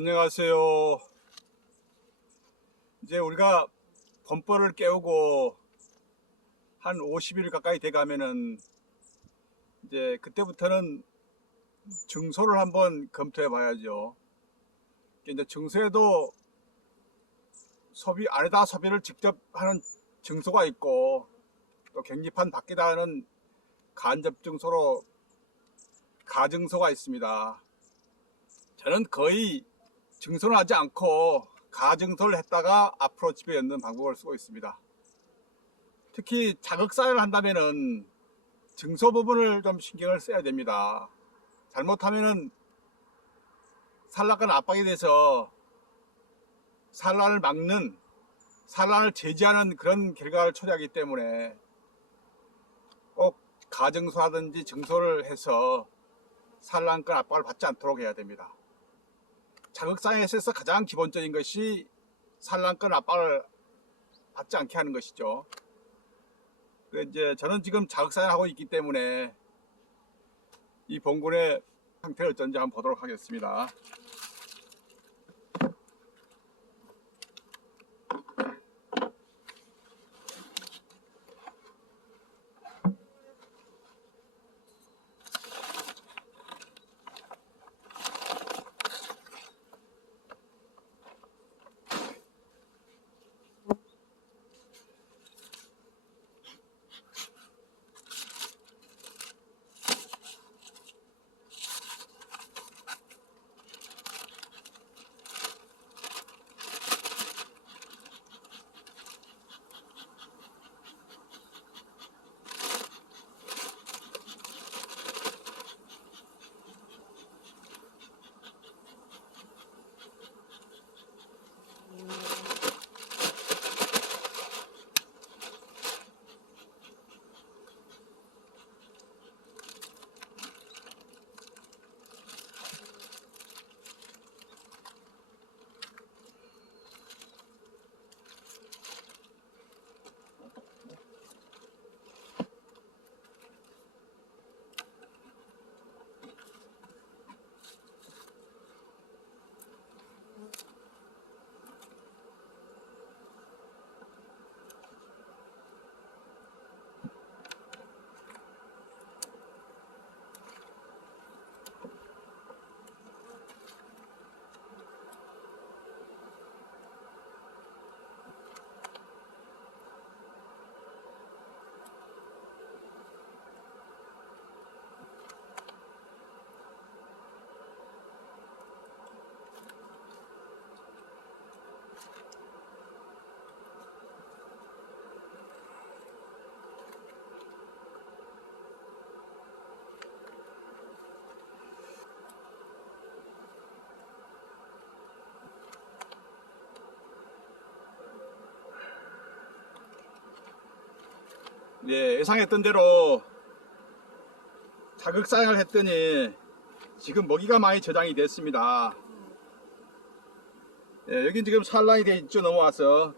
안녕하세요. 이제 우리가 범벌을 깨우고 한 50일 가까이 돼 가면은 이제 그때부터는 증소를 한번 검토해 봐야죠. 이제 증소에도 소비 안에다 소비를 직접 하는 증소가 있고 또 갱립한 밖에다 하는 간접 증소로 가증소가 있습니다. 저는 거의 증소를 하지 않고 가증소를 했다가 앞으로 집에 였는 방법을 쓰고 있습니다. 특히 자극사연을 한다면은 증소 부분을 좀 신경을 써야 됩니다. 잘못하면은 산란권 압박에 대해서 산란을 막는 산란을 제지하는 그런 결과를 초래하기 때문에 꼭 가증소하든지 증소를 해서 산란권 압박을 받지 않도록 해야 됩니다. 자극사에서 가장 기본적인 것이 산란권 압박을 받지 않게 하는 것이죠. 그 이제 저는 지금 자극사를 하고 있기 때문에 이 봉군의 상태가 어쩐지 한번 보도록 하겠습니다. Yeah. 예, 예상했던 대로 자극 사용을 했더니 지금 먹이가 많이 저장이 됐습니다. 예, 여긴 지금 산란이 돼 있죠 넘어와서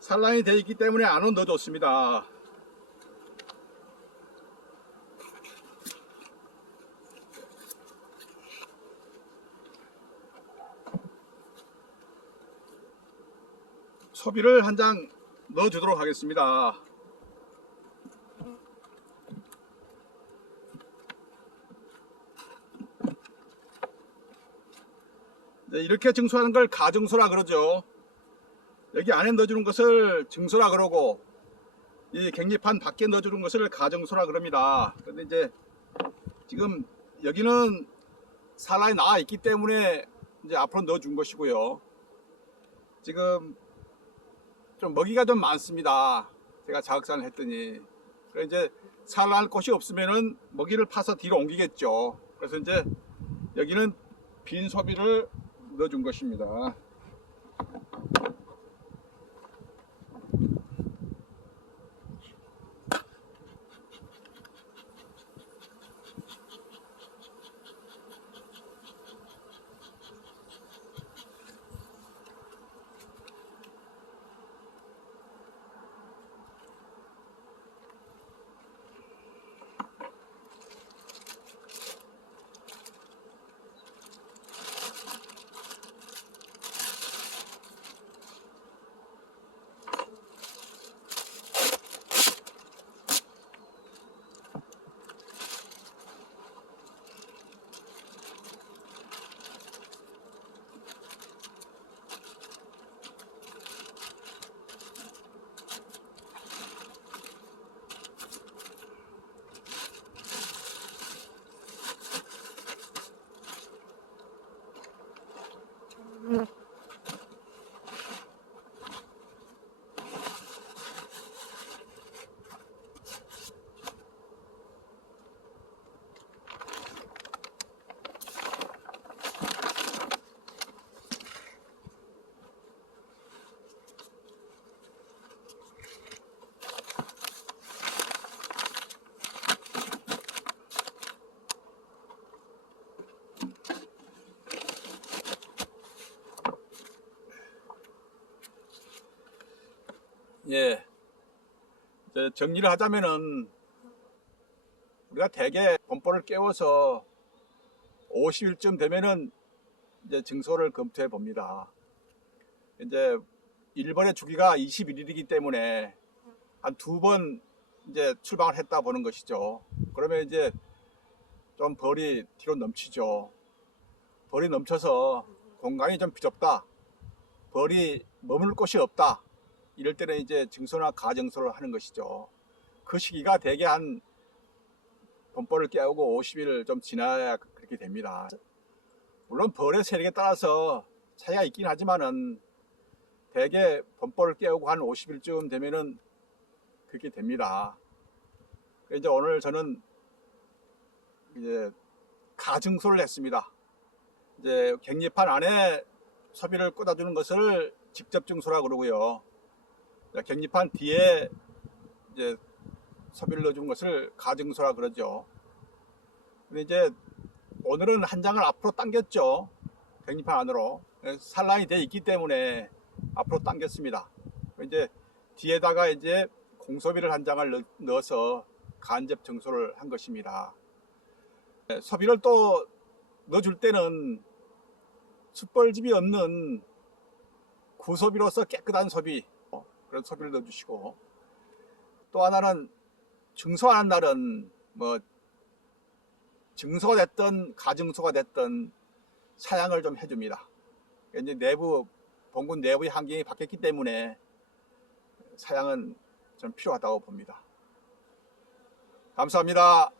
산란이 돼 있기 때문에 안은 넣어줬습니다. 소비를 한 장 넣어 주도록 하겠습니다. 네, 이렇게 증소하는 걸 가증소라 그러죠. 여기 안에 넣어주는 것을 증소라 그러고 이 갱립판 밖에 넣어주는 것을 가증소라 그럽니다. 근데 이제 지금 여기는 산란이 나와 있기 때문에 이제 앞으로 넣어준 것이고요. 지금 좀 먹이가 좀 많습니다. 제가 자극산을 했더니. 그래서 이제 산란할 곳이 없으면은 먹이를 파서 뒤로 옮기겠죠. 그래서 이제 여기는 빈 소비를 넣어준 것입니다. 예. 정리를 하자면은 우리가 대개 본보를 깨워서 50일쯤 되면은 이제 증소를 검토해 봅니다. 이제 1번의 주기가 21일이기 때문에 한 두 번 이제 출방을 했다 보는 것이죠. 그러면 이제 좀 벌이 뒤로 넘치죠. 벌이 넘쳐서 공간이 좀 비좁다. 벌이 머물 곳이 없다. 이럴 때는 이제 증소나 가증소를 하는 것이죠. 그 시기가 대개 한 본벌을 깨우고 50일 좀 지나야 그렇게 됩니다. 물론 벌의 세력에 따라서 차이가 있긴 하지만은 대개 본벌을 깨우고 한 50일쯤 되면은 그렇게 됩니다. 이제 오늘 저는 이제 가증소를 했습니다. 이제 갱립판 안에 소비를 꽂아주는 것을 직접 증소라 그러고요. 갱립판 뒤에 이제 소비를 넣어준 것을 가증소라 그러죠. 근데 이제 오늘은 한 장을 앞으로 당겼죠. 갱립판 안으로 산란이 돼 있기 때문에 앞으로 당겼습니다. 이제 뒤에다가 이제 공소비를 한 장을 넣- 넣어서 간접 증소를 한 것입니다. 네, 소비를 또 넣어줄 때는 숯벌집이 없는 구소비로서 깨끗한 소비 어, 그런 소비를 넣어주시고 또 하나는 증소하는 날은 뭐 증소가 됐든 가증소가 됐든 사양을 좀 해줍니다. 이제 내부 본군 내부의 환경이 바뀌었기 때문에 사양은 좀 필요하다고 봅니다. 감사합니다.